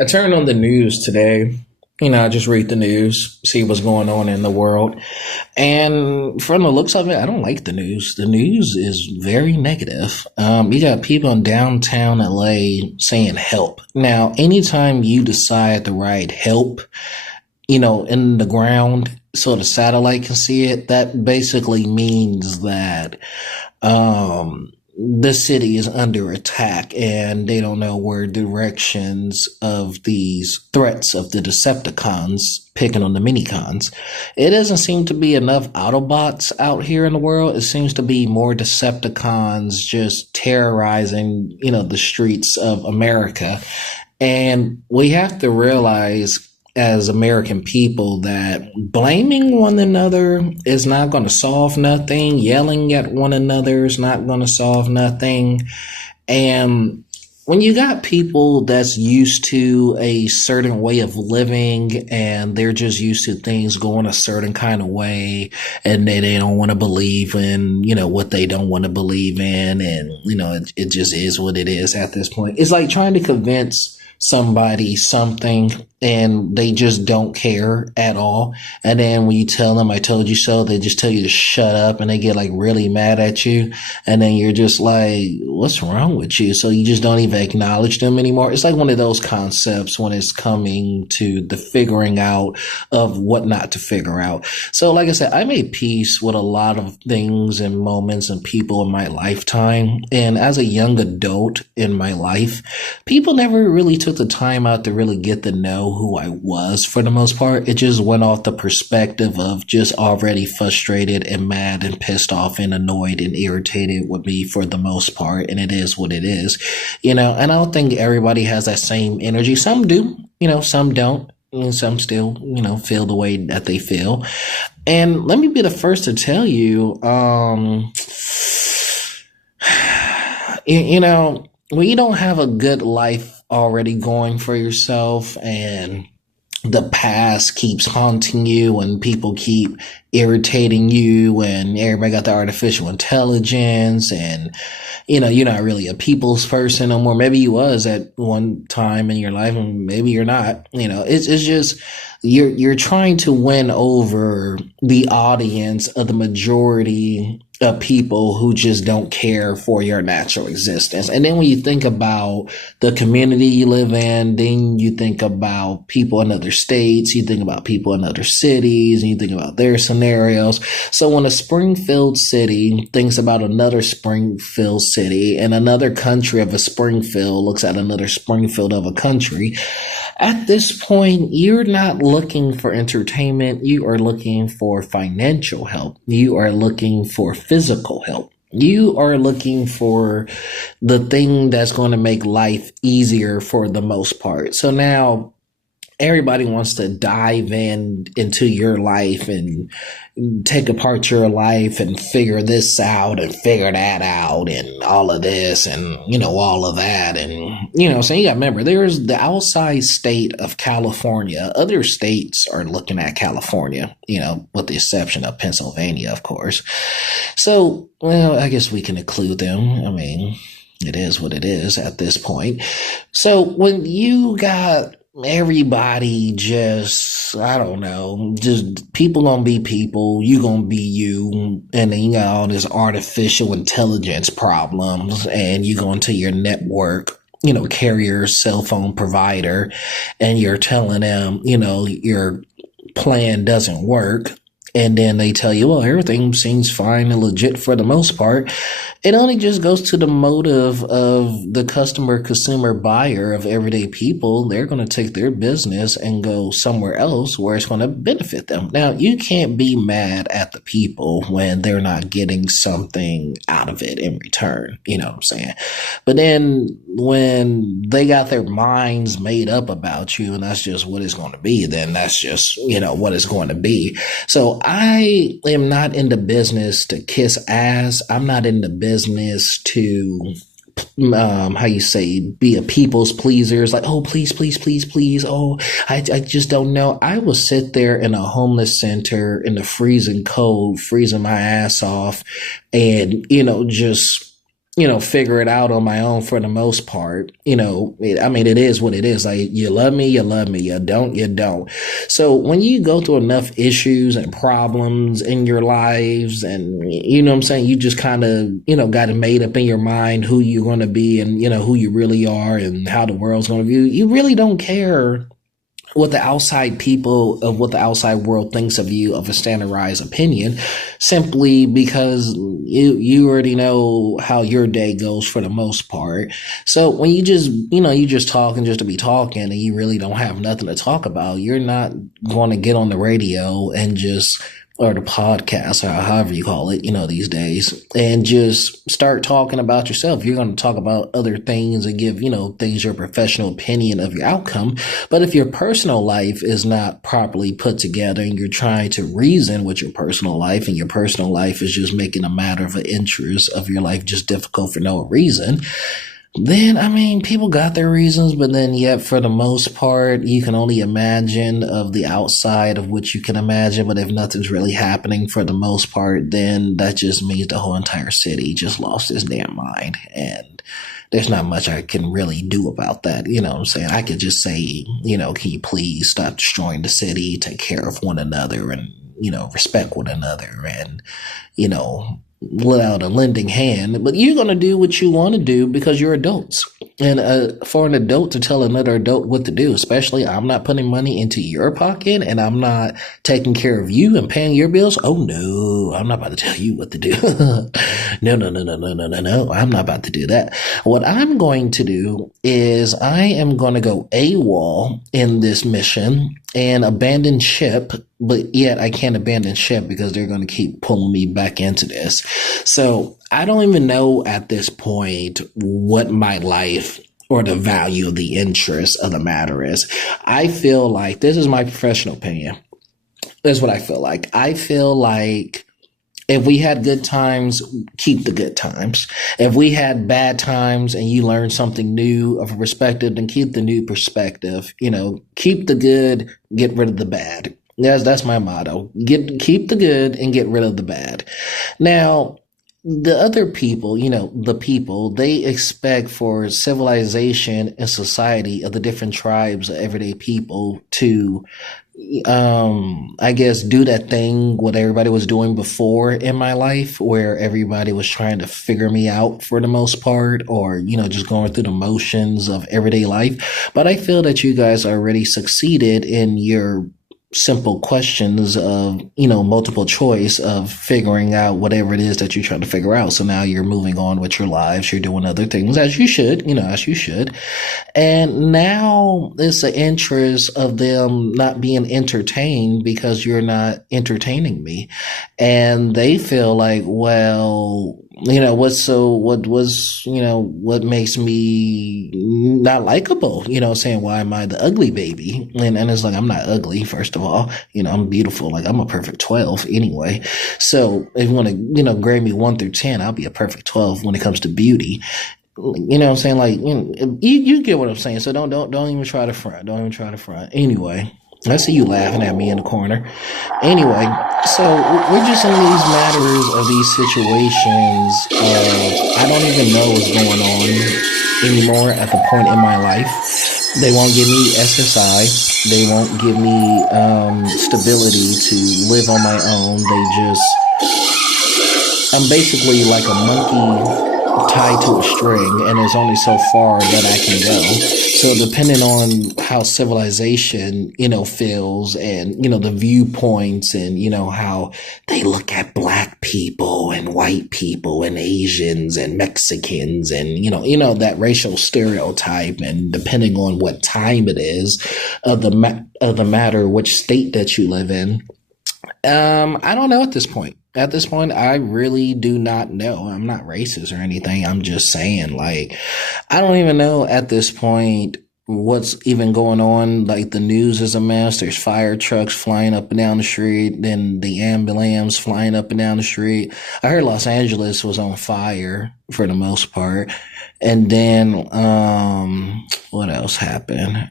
I turned on the news today. I just read the news, see what's going on in the world. And from the looks of it, I don't like the news. The news is very negative. You got people in downtown LA saying help. Now, anytime you decide to write help, in the ground so the satellite can see it, that basically means that the city is under attack and they don't know where directions of these threats of the Decepticons picking on the minicons. It doesn't seem to be enough Autobots out here in the world. It seems to be more Decepticons just terrorizing, the streets of America. And we have to realize as American people that blaming one another is not going to solve nothing. Yelling at one another is not going to solve nothing. And when you got people that's used to a certain way of living and they're just used to things going a certain kind of way and they don't want to believe in, what they don't want to believe in. And, it just is what it is at this point. It's like trying to convince somebody something and they just don't care at all. And then when you tell them, I told you so, they just tell you to shut up and they get like really mad at you. And then you're just like, what's wrong with you? So you just don't even acknowledge them anymore. It's like one of those concepts when it's coming to the figuring out of what not to figure out. So like I said, I made peace with a lot of things and moments and people in my lifetime. And as a young adult in my life, people never really took the time out to really get to know who I was for the most part. It just went off the perspective of just already frustrated and mad and pissed off and annoyed and irritated with me for the most part. And it is what it is, and I don't think everybody has that same energy. Some do, some don't. And some still, feel the way that they feel. And let me be the first to tell you, when you don't have a good life already going for yourself and the past keeps haunting you and people keep irritating you and everybody got the artificial intelligence and, you're not really a people's person no more. Maybe you was at one time in your life and maybe you're not, it's just, you're trying to win over the audience of the majority of people who just don't care for your natural existence. And then when you think about the community you live in, then you think about people in other states, you think about people in other cities, and you think about their scenarios. So when a Springfield city thinks about another Springfield city and another country of a Springfield looks at another Springfield of a country, at this point, you're not looking for entertainment. You are looking for financial help. You are looking for physical help. You are looking for the thing that's going to make life easier for the most part. So now everybody wants to dive into your life and take apart your life and figure this out and figure that out and all of this and, all of that. And, so you got to remember, there's the outside state of California. Other states are looking at California, with the exception of Pennsylvania, of course. So, well, I guess we can include them. I mean, it is what it is at this point. So when you got everybody just, I don't know, just people gonna be people, you gonna be you, and then you got all this artificial intelligence problems, and you go into your network, carrier cell phone provider, and you're telling them, your plan doesn't work. And then they tell you, well, everything seems fine and legit for the most part. It only just goes to the motive of the customer, consumer, buyer of everyday people. They're going to take their business and go somewhere else where it's going to benefit them. Now, you can't be mad at the people when they're not getting something out of it in return. You know what I'm saying? But then when they got their minds made up about you and that's just what it's going to be, then that's just, what it's going to be. So I am not in the business to kiss ass. I'm not in the business to, be a people's pleaser. It's like, oh, please, please, please, please. Oh, I just don't know. I will sit there in a homeless center in the freezing cold, freezing my ass off and, just figure it out on my own for the most part. It is what it is. Like, you love me, you love me. You don't, you don't. So when you go through enough issues and problems in your lives, and you know what I'm saying, you just kind of, got it made up in your mind who you're going to be, and, who you really are and how the world's going to view you. You really don't care what the outside world thinks of you, of a standardized opinion, simply because you already know how your day goes for the most part. So when you just talking just to be talking, and you really don't have nothing to talk about, you're not going to get on the radio and or the podcast, or however you call it, these days, and just start talking about yourself. You're going to talk about other things and give, things your professional opinion of your outcome. But if your personal life is not properly put together, and you're trying to reason with your personal life, and your personal life is just making a matter of an interest of your life just difficult for no reason, then, people got their reasons, but then yet for the most part, you can only imagine of the outside of which you can imagine. But if nothing's really happening for the most part, then that just means the whole entire city just lost its damn mind. And there's not much I can really do about that. You know what I'm saying? I could just say, can you please stop destroying the city, take care of one another, and, respect one another, and, without a lending hand. But you're going to do what you want to do because you're adults. And for an adult to tell another adult what to do, especially, I'm not putting money into your pocket, and I'm not taking care of you and paying your bills. Oh no, I'm not about to tell you what to do. No. I'm not about to do that. What I'm going to do is I am going to go AWOL in this mission and abandon ship, but yet I can't abandon ship because they're going to keep pulling me back into this. So I don't even know at this point what my life or the value of the interest of the matter is. I feel like, this is my professional opinion, this is what I feel like. I feel like if we had good times, keep the good times. If we had bad times and you learned something new of a perspective, then keep the new perspective. Keep the good, get rid of the bad. That's my motto. Keep the good and get rid of the bad. Now, the other people, the people, they expect for civilization and society of the different tribes of everyday people to I guess do that thing what everybody was doing before in my life, where everybody was trying to figure me out for the most part, or, just going through the motions of everyday life. But I feel that you guys already succeeded in your simple questions of, multiple choice of figuring out whatever it is that you're trying to figure out. So now you're moving on with your lives. You're doing other things as you should, as you should. And now it's the interest of them not being entertained because you're not entertaining me. And they feel like, well, what makes me not likable, saying, why am I the ugly baby? And it's like, I'm not ugly, first of all, I'm beautiful. Like, I'm a perfect 12 anyway. So if you want to, grade me 1 through 10, I'll be a perfect 12 when it comes to beauty. You know what I'm saying? Like, you get what I'm saying. So don't even try to front. Don't even try to front. Anyway. I see you laughing at me in the corner. Anyway, so we're just in these matters of these situations of, I don't even know what's going on anymore at the point in my life. They won't give me SSI. They won't give me stability to live on my own. I'm basically like a monkey tied to a string, and there's only so far that I can go. So depending on how civilization, feels, and, the viewpoints, and, how they look at black people and white people and Asians and Mexicans, and, that racial stereotype, and depending on what time it is of the matter, which state that you live in. I don't know at this point. At this point, I really do not know. I'm not racist or anything. I'm just saying, like, I don't even know at this point what's even going on. Like, the news is a mess. There's fire trucks flying up and down the street, then the ambulance flying up and down the street. I heard Los Angeles was on fire for the most part. And then, what else happened?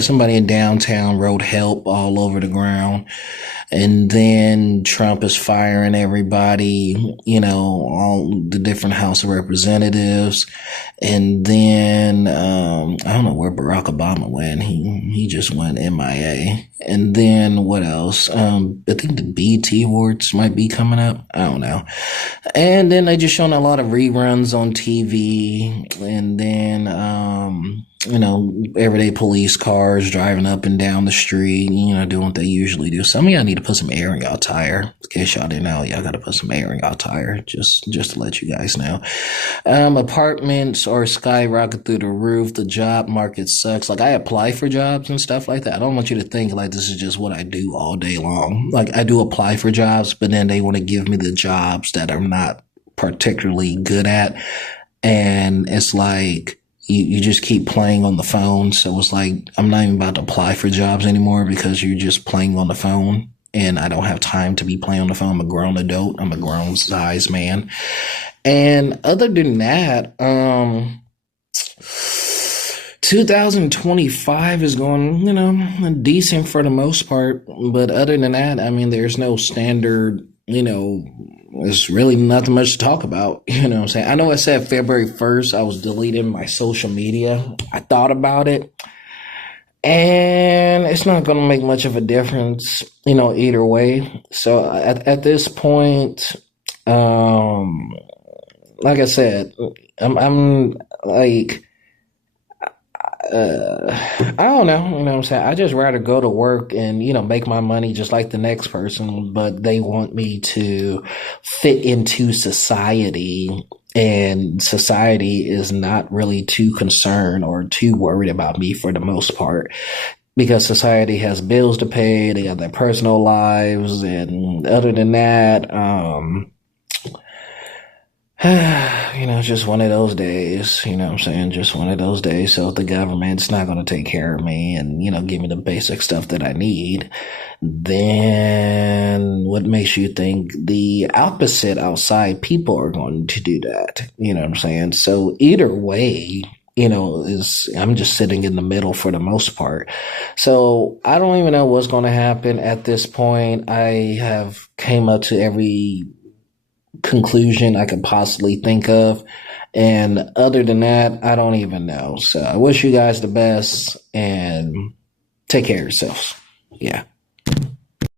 Somebody in downtown wrote help all over the ground. And then Trump is firing everybody, all the different House of Representatives. And then, I don't know where Barack Obama went. He just went MIA. And then what else? I think the BET Awards might be coming up. I don't know. And then they just showing a lot of reruns on TV. And then, everyday police cars driving up and down the street, doing what they usually do. Some of y'all need to put some air in y'all tire. In case y'all didn't know, y'all got to put some air in y'all tire. Just to let you guys know. Apartments are skyrocketing through the roof. The job market sucks. Like, I apply for jobs and stuff like that. I don't want you to think like this is just what I do all day long. Like, I do apply for jobs, but then they want to give me the jobs that I'm not particularly good at. And it's like, you just keep playing on the phone. So it's like, I'm not even about to apply for jobs anymore because you're just playing on the phone. And I don't have time to be playing on the phone. I'm a grown adult. I'm a grown size man. And other than that, 2025 is going, decent for the most part. But other than that, I mean, there's no standard, there's really nothing much to talk about. You know what I'm saying? I know I said February 1st, I was deleting my social media. I thought about it. And it's not going to make much of a difference, either way. So at this point, like I said, I'm like, I don't know, what I'm saying? I just rather go to work and, make my money just like the next person, but they want me to fit into society, and society is not really too concerned or too worried about me for the most part, because society has bills to pay, they have their personal lives, and other than that, just one of those days, what I'm saying? Just one of those days. So if the government's not going to take care of me and, give me the basic stuff that I need, then what makes you think the opposite outside people are going to do that? You know what I'm saying? So either way, I'm just sitting in the middle for the most part. So I don't even know what's going to happen at this point. I have came up to every conclusion I could possibly think of. And other than that, I don't even know. So I wish you guys the best and take care of yourselves. Yeah.